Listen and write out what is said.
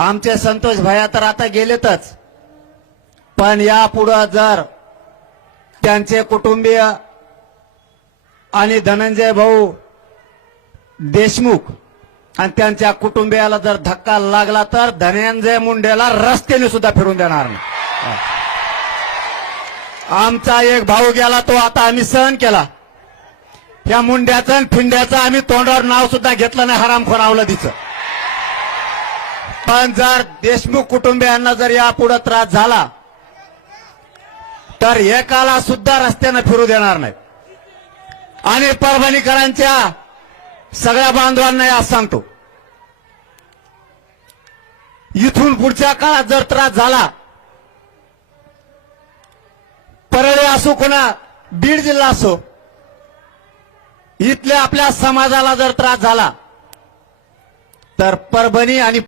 आमचे संतोष भैया तर आता गेलेतच. पण यापुढं जर त्यांचे कुटुंबीय आणि धनंजय भाऊ देशमुख आणि त्यांच्या कुटुंबियाला जर धक्का लागला तर धनंजय मुंडेला रस्त्याने सुद्धा फिरून देणार नाही. आमचा एक भाऊ गेला तो आता आम्ही सहन केला. या मुंड्याचं आणि फिंड्याचं आम्ही तोंडावर नाव सुद्धा घेतलं नाही हरामखोर तिचं पण जर देशमुख कुटुंबियांना जर यापुढे त्रास झाला तर एकाला सुद्धा रस्त्यानं फिरू देणार नाही. आणि परभणीकरांच्या सगळ्या बांधवांना आज सांगतो. इथून पुढच्या काळात जर त्रास झाला परळी असो कोणा बीड जिल्हा असो इथल्या आपल्या समाजाला जर त्रास झाला तर परभणी आणि